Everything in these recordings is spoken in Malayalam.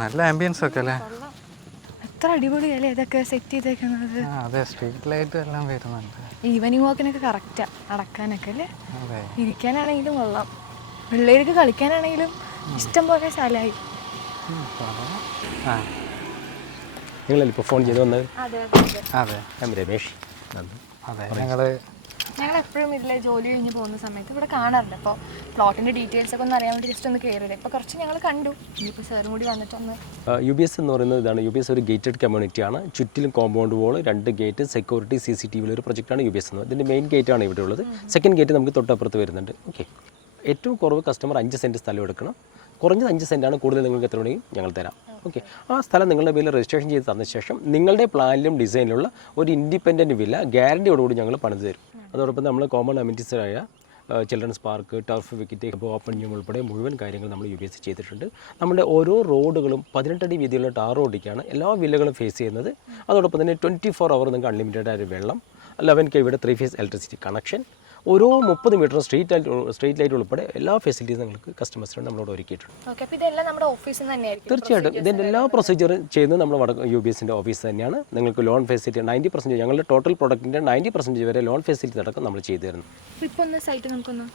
നല്ല ആംബിയൻസ് ഒക്കെ അല്ലേ? എത്ര അടിപൊളിയല്ലേ ഇതൊക്കെ സെറ്റ് ചെയ്തേക്കുന്നത്. അതെ, സ്ട്രീറ്റ് ലൈറ്റ് എല്ലാം വരുന്നുണ്ട്. ഈവനിങ് വാക്കിനൊക്കെ കറക്റ്റാ നടക്കാനൊക്കെ അല്ലേ. ഇരിക്കാനാണെങ്കിലും കൊള്ളാം, പിള്ളേർക്ക് കളിക്കാനാണെങ്കിലും ഇഷ്ടം പോലെ സ്ഥലമായി. നിങ്ങളല്ലേ ഇപ്പോൾ ഫോൺ ചെയ്ത് വന്നത്? അതെ അതെ ഞാൻ രമേഷ്. അതെ, ഞങ്ങൾ എപ്പോഴും ഇതിലെ ജോലി കഴിഞ്ഞ് പോകുന്ന സമയത്ത് ഇവിടെ കാണാറുണ്ട്. അപ്പോൾ പ്ലോട്ടിൻ്റെ ഡീറ്റെയിൽസ് ഒക്കെ ഒന്ന് അറിയാൻ വേണ്ടി ജസ്റ്റ് ഒന്ന് കയറിയത്. ഇപ്പോൾ കുറച്ച് ഞങ്ങൾ കണ്ടു. ഇനിയിപ്പോൾ സാറും കൂടി വന്നിട്ടൊന്ന്. UBS എന്ന് പറയുന്നത് ഇതാണ്. UBS ഒരു ഗേറ്റഡ് കമ്മ്യൂണിറ്റിയാണ്. ചുറ്റിലും compound wall, 2 gate, security, CCTV ഒരു പ്രൊജക്റ്റാണ് UBS എന്ന്. ഇതിൻ്റെ മെയിൻ ഗേറ്റാണ് ഇവിടെ ഉള്ളത്. സെക്കൻഡ് ഗേറ്റ് നമുക്ക് തൊട്ടപ്പുറത്ത് വരുന്നുണ്ട്. ഓക്കെ, ഏറ്റവും കുറവ് കസ്റ്റമർ 5 സെൻറ്റ് സ്ഥലം എടുക്കണം. കുറഞ്ഞത് 5 സെൻറ്റാണ്, കൂടുതൽ നിങ്ങൾക്ക് എത്ര വേണമെങ്കിൽ ഞങ്ങൾ തരാം. ഓക്കെ, ആ സ്ഥലം നിങ്ങളുടെ പേരിൽ രജിസ്ട്രേഷൻ ചെയ്ത് തന്ന ശേഷം നിങ്ങളുടെ പ്ലാനിലും ഡിസൈനിലുള്ള ഒരു ഇൻഡിപെൻഡൻറ്റ് വില്ല ഗ്യാരണ്ടിയോടുകൂടി ഞങ്ങൾ പണിത് തരും. അതോടൊപ്പം നമ്മൾ കോമൺ അമ്യൂണിറ്റീസായ children's park, turf wicket, open gym ഉൾപ്പെടെ മുഴുവൻ കാര്യങ്ങൾ നമ്മൾ UBS ചെയ്തിട്ടുണ്ട്. നമ്മുടെ ഓരോ റോഡുകളും 18 അടി വീതിയുള്ള ടാർ റോഡിലേക്കാണ് എല്ലാ വില്ലകളും ഫേസ് ചെയ്യുന്നത്. അതോടൊപ്പം തന്നെ 24 അവർ നിങ്ങൾക്ക് അൺലിമിറ്റഡ് ആയ വെള്ളം, 11 kV 3 ഫേസ് ഇലക്ട്രിസിറ്റി കണക്ഷൻ, ഓരോ 30 മീറ്റർ സ്ട്രീറ്റ് ലൈറ്റ് ഉൾപ്പെടെ എല്ലാ ഫെസിലിറ്റീസും നിങ്ങൾക്ക് കസ്റ്റമേഴ്സിന് നമ്മളോട് ഒരുക്കിയിട്ടുണ്ട്. തീർച്ചയായിട്ടും ഇതിൻ്റെ എല്ലാ പ്രൊസീജിയറും ചെയ്യുന്നത് നമ്മുടെ UBSൻ്റെ ഓഫീസ് തന്നെയാണ്. നിങ്ങൾക്ക് ലോൺ ഫെസിലിറ്റി 90%, ഞങ്ങളുടെ ടോട്ടൽ പ്രൊഡക്റ്റിൻ്റെ 90% വരെ ലോൺ ഫെസിലിറ്റി അടക്കം നമ്മൾ ചെയ്തു തരുന്നു.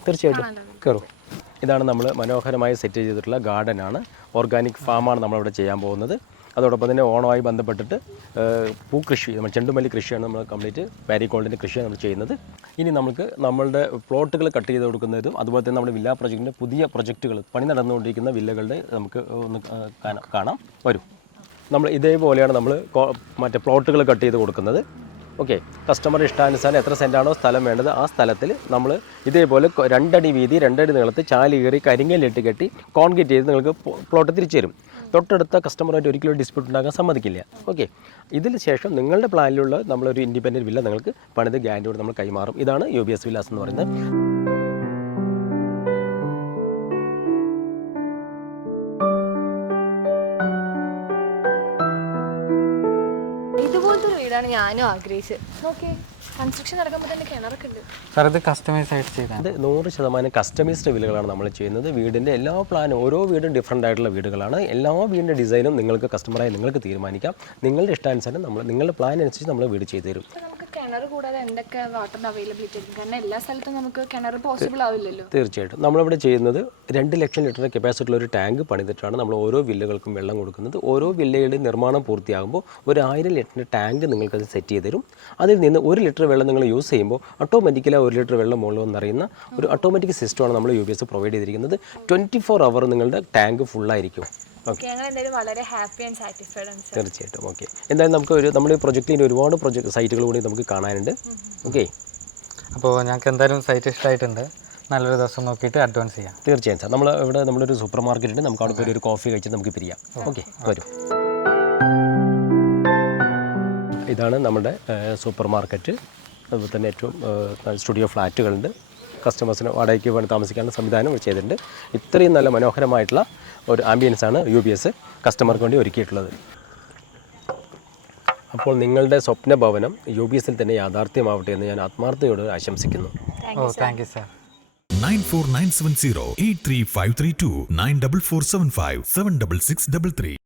തീർച്ചയായിട്ടും കയറും. ഇതാണ് നമ്മൾ മനോഹരമായി സെറ്റ് ചെയ്തിട്ടുള്ള ഗാർഡനാണ്. ഓർഗാനിക് ഫാമാണ് നമ്മളിവിടെ ചെയ്യാൻ പോകുന്നത്. അതോടൊപ്പം തന്നെ ഓണമായി ബന്ധപ്പെട്ടിട്ട് പൂക്കൃഷി, നമ്മൾ ചെണ്ടുമല്ലി കൃഷിയാണ് നമ്മൾ കംപ്ലീറ്റ് പാരിഗോൾഡിൻ്റെ കൃഷിയാണ് നമ്മൾ ചെയ്യുന്നത്. ഇനി നമുക്ക് നമ്മളുടെ പ്ലോട്ടുകൾ കട്ട് ചെയ്ത് കൊടുക്കുന്നതും അതുപോലെ തന്നെ നമ്മുടെ വില്ല പ്രൊജക്റ്റിൻ്റെ പുതിയ പ്രൊജക്റ്റുകൾ പണി നടന്നുകൊണ്ടിരിക്കുന്ന വില്ലകളുടെ നമുക്ക് ഒന്ന് കാണാം. വരും. നമ്മൾ ഇതേപോലെയാണ് നമ്മൾ മറ്റേ പ്ലോട്ടുകൾ കട്ട് ചെയ്ത് കൊടുക്കുന്നത്. ഓക്കെ, കസ്റ്റമർ ഇഷ്ടാനുസാരം എത്ര സെൻറ്റാണോ സ്ഥലം വേണ്ടത് ആ സ്ഥലത്തിൽ നമ്മൾ ഇതേപോലെ 2 അടി വീതി 2 അടി നീളത്തിൽ ചാലി കയറി കരിങ്കല്ലിട്ട് കെട്ടി കോൺക്രീറ്റ് ചെയ്ത് നിങ്ങൾക്ക് പ്ലോട്ട് തിരിച്ചു തരും. തൊട്ടടുത്ത കസ്റ്റമറായിട്ട് ഒരിക്കലും ഡിസ്പ്യൂട്ട് ഉണ്ടാക്കാൻ സമ്മതിക്കില്ല. ഓക്കെ, ഇതിന് ശേഷം നിങ്ങളുടെ പ്ലാനിലുള്ള നമ്മളൊരു ഇൻഡിപെൻഡൻറ്റ് വില്ല നിങ്ങൾക്ക് പണിത് ഗ്യാരണ്ടിയോട് നമ്മൾ കൈമാറും. ഇതാണ് UBS വില്ലാസ് എന്ന് പറയുന്നത്. ഞാനും ആഗ്രഹിച്ചത്. നോക്കി, കൺസ്ട്രക്ഷൻ നടക്കുമ്പോൾ തന്നെ കിണറൊക്കെ ഉണ്ട്. സാർ, ഇത് കസ്റ്റമൈസ് ആയിട്ട് ചെയ്താൽ 100% കസ്റ്റമൈസ്ഡ് വില്ലകളാണ് നമ്മൾ ചെയ്യുന്നത്. വീടിൻ്റെ എല്ലാ പ്ലാനും, ഓരോ വീടും ഡിഫറൻ്റ് ആയിട്ടുള്ള വീടുകളാണ്. എല്ലാ വീടിൻ്റെ ഡിസൈനും നിങ്ങൾക്ക് കസ്റ്റമറായി നിങ്ങൾക്ക് തീരുമാനിക്കാം. നിങ്ങളുടെ ഇഷ്ടാനുസരണം നമ്മൾ നിങ്ങളുടെ പ്ലാൻ അനുസരിച്ച് നമ്മൾ വീട് ചെയ്തു തരും. കിണർ കൂടാതെ എന്തൊക്കെ വാട്ടറിൻ്റെ അവൈലബിലിറ്റി ആയിരിക്കും? കാരണം എല്ലാ സ്ഥലത്തും നമുക്ക് കിണർ പോസിബിൾ ആവില്ലല്ലോ. തീർച്ചയായിട്ടും നമ്മളിവിടെ ചെയ്യുന്നത് 2 ലക്ഷം ലിറ്റർ കപ്പാസിറ്റിയുള്ള ഒരു ടാങ്ക് പണിതിട്ടാണ് നമ്മൾ ഓരോ വില്ലകൾക്കും വെള്ളം കൊടുക്കുന്നത്. ഓരോ വില്ലയുടെ നിർമ്മാണം പൂർത്തിയാകുമ്പോൾ ഒരു 1000 ലിറ്ററിൻ്റെ ടാങ്ക് നിങ്ങൾക്കത് സെറ്റ് ചെയ്ത് തരും. അതിൽ നിന്ന് 1 ലിറ്റർ വെള്ളം നിങ്ങൾ യൂസ് ചെയ്യുമ്പോൾ ഓട്ടോമാറ്റിക്കലി 1 ലിറ്റർ വെള്ളം മുകളിൽ വന്നറിയുന്ന ഒരു ഓട്ടോമാറ്റിക് സിസ്റ്റമാണ് നമ്മൾ UBS പ്രൊവൈഡ് ചെയ്തിരിക്കുന്നത്. 24 അവർ നിങ്ങളുടെ ടാങ്ക് ഫുള്ളായിരിക്കും. തീർച്ചയായിട്ടും. ഓക്കെ, എന്തായാലും നമുക്ക് നമ്മുടെ പ്രൊജക്റ്റിൻ്റെ ഒരുപാട് സൈറ്റുകൾ കൂടി നമുക്ക് കാണാനുണ്ട്. ഓക്കെ, അപ്പോൾ ഞങ്ങൾക്ക് എന്തായാലും സൈറ്റ് ഇഷ്ടമായിട്ടുണ്ട്. നല്ലൊരു ദിവസം നോക്കിയിട്ട് അഡ്വാൻസ് ചെയ്യാം. തീർച്ചയായും സാർ. നമ്മളൊരു സൂപ്പർ മാർക്കറ്റ് ഉണ്ട്. നമുക്ക് അവിടെ പോയി ഒരു കോഫി കഴിച്ചിട്ട് നമുക്ക് പിരിയാം. ഓക്കെ, വരും. ഇതാണ് നമ്മുടെ സൂപ്പർ മാർക്കറ്റ്. അതുപോലെ തന്നെ ഏറ്റവും സ്റ്റുഡിയോ ഫ്ലാറ്റുകളുണ്ട്. കസ്റ്റമേഴ്സിന് വാടകയ്ക്ക് വേണ്ടി താമസിക്കാനുള്ള സംവിധാനം ചെയ്തിട്ടുണ്ട്. ഇത്രയും നല്ല മനോഹരമായിട്ടുള്ള ഒരു ആംബിയൻസാണ് UBS കസ്റ്റമർക്ക് വേണ്ടി ഒരുക്കിയിട്ടുള്ളത്. അപ്പോൾ നിങ്ങളുടെ സ്വപ്ന ഭവനം UBSൽ തന്നെ യാഥാർത്ഥ്യമാവട്ടെ എന്ന് ഞാൻ ആത്മാർത്ഥതയോട് ആശംസിക്കുന്നു. Thank you sir. 94970 83532 94475 76633